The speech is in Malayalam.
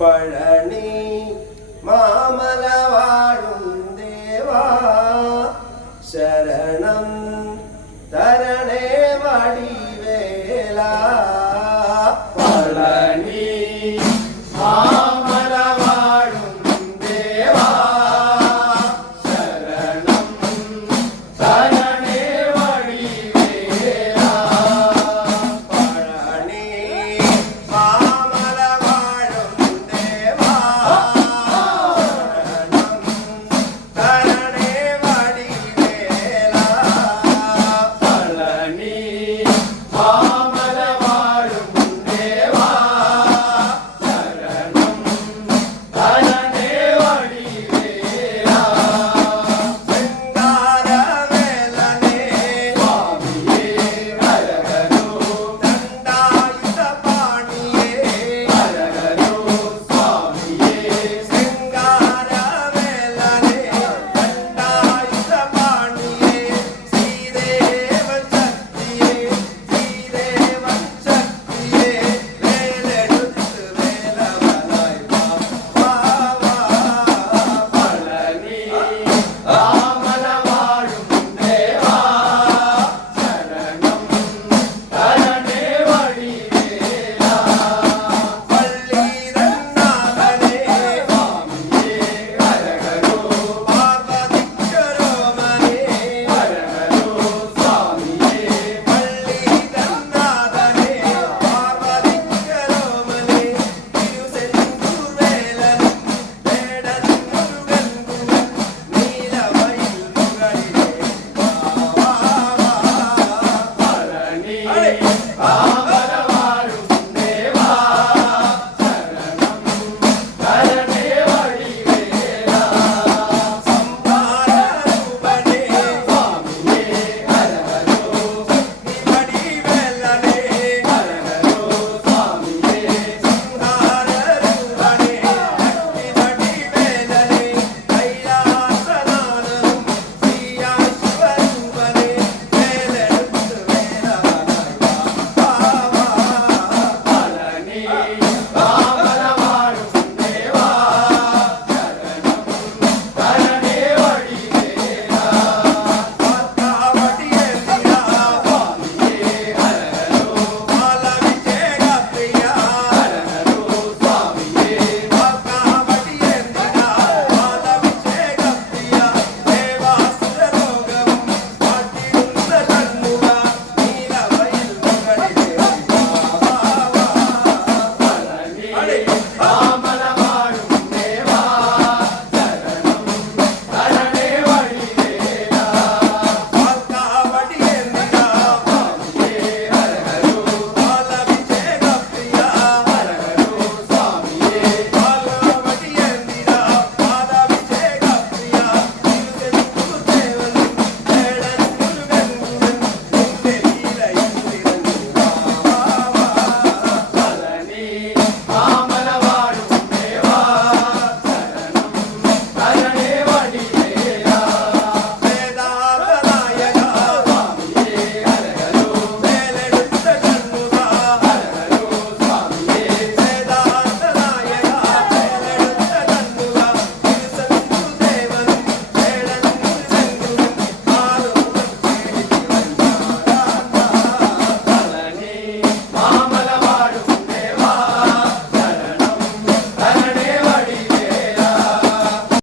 പഴനി മാമലവാഴും ദേവാ ശരണം തരണേ വടിവേല പഴനി മാമലവാഴും ദേവാ ശരണം തരണേ വടിവേല പഴനി മാമലവാഴും ദേവാ ശരണം തരണേ വടിവേല പഴനി മാമലവാഴും ദേവാ ശരണം തരണേ വടിവേല ശൃംഗാരവേലനേ സ്വാമിയേ ഹരഹരോ ദണ്ഡായുധപാണിയേ ഹരഹരോ സ്വാമിയേ ശൃംഗാരവേലനേ ദണ്ഡായുധപാണിയേ ശ്രീദേവൻ ശക്തിയേ ശ്രീദേവൻ ശക്തിയേ വേലെടുത്ത് വേലവനായി വാ പഴനി മാമലവാഴും ദേവാ ശരണം തരണേ വടിവേല പള്ളിരന്നാഥനേ സ്വാമിയേ ഹരഹരോ പാർവതിക്കരോമനേ ഹരഹരോ സ്വാമിയേ പള്ളിരന്നാഥനേ പാർവതിക്കരോമനേ തിരുസെന്തൂർവേലനും വേടൻ മുരുകൻ കുമൻ നീലമയിൽ മുകളിലേ പഴനി മാമലവാഴും ദേവാ ശരണം തരണേ വടിവേല സംഹാരരൂപനേ സ്വാമിയേ ഹരഹരോ വടിവേലനേ ഹരഹരോ സ്വാമിയേ സംഹാരരൂപനേ വടിവേലനേ കൈലാസനാഥനും ശ്രീയാശിവരൂപനേ വേലെടുത്ത് വേലവനായി പഴനി മാമലവാഴും ദേവാ ശരണം തരണേ വടിവേല പാർക്കാവടിയേന്തിയ സ്വാമിയേ ഹരഹരോ പാലഭിഷേകപ്രിയ ഹരഹരോ സ്വാമിയേ പാർക്കാവടിയേന്തിയ പാലഭിഷേകപ്രിയ ദേവാസുരലോകവും പാട്ടിടുന്ന ഷൺമുഖ നീലമയിൽ മുകളിലേ പഴനി മാമലവാഴും ദേവാ ശരണം തരണേ വടിവേല പാർക്കാവടിയേന്തിയ സ്വാമിയേ ഹരഹരോ പാലഭിഷേകപ്രിയ ഹരഹരോ സ്വാമിയേ പാർവതിയേന്തിയ പാലഭിഷേകപ്രിയ തിരുസെന്തൂർദേവനും വേടൻ മുരുകൻ കുമൻ നിന്റെ ലീലയിൽ തിരഞ്ഞു പഴനി മാമലവാഴും ദേവാ ശരണം തരണേ വടിവേല വേദാന്തനായക സ്വാമിയേ ഹരഹരോ വേലെടുത്ത ഷൺമുഖ ഹരഹരോ സ്വാമിയേ വേദാന്തനായക വേലെടുത്ത ഷൺമുഖ തിരുസെന്തൂർദേവനും വേടൻ മുരുകൻ കുമൻ ആറുമുഖം പഴനി മാമലവാഴും ദേവാ ശരണം തരണേ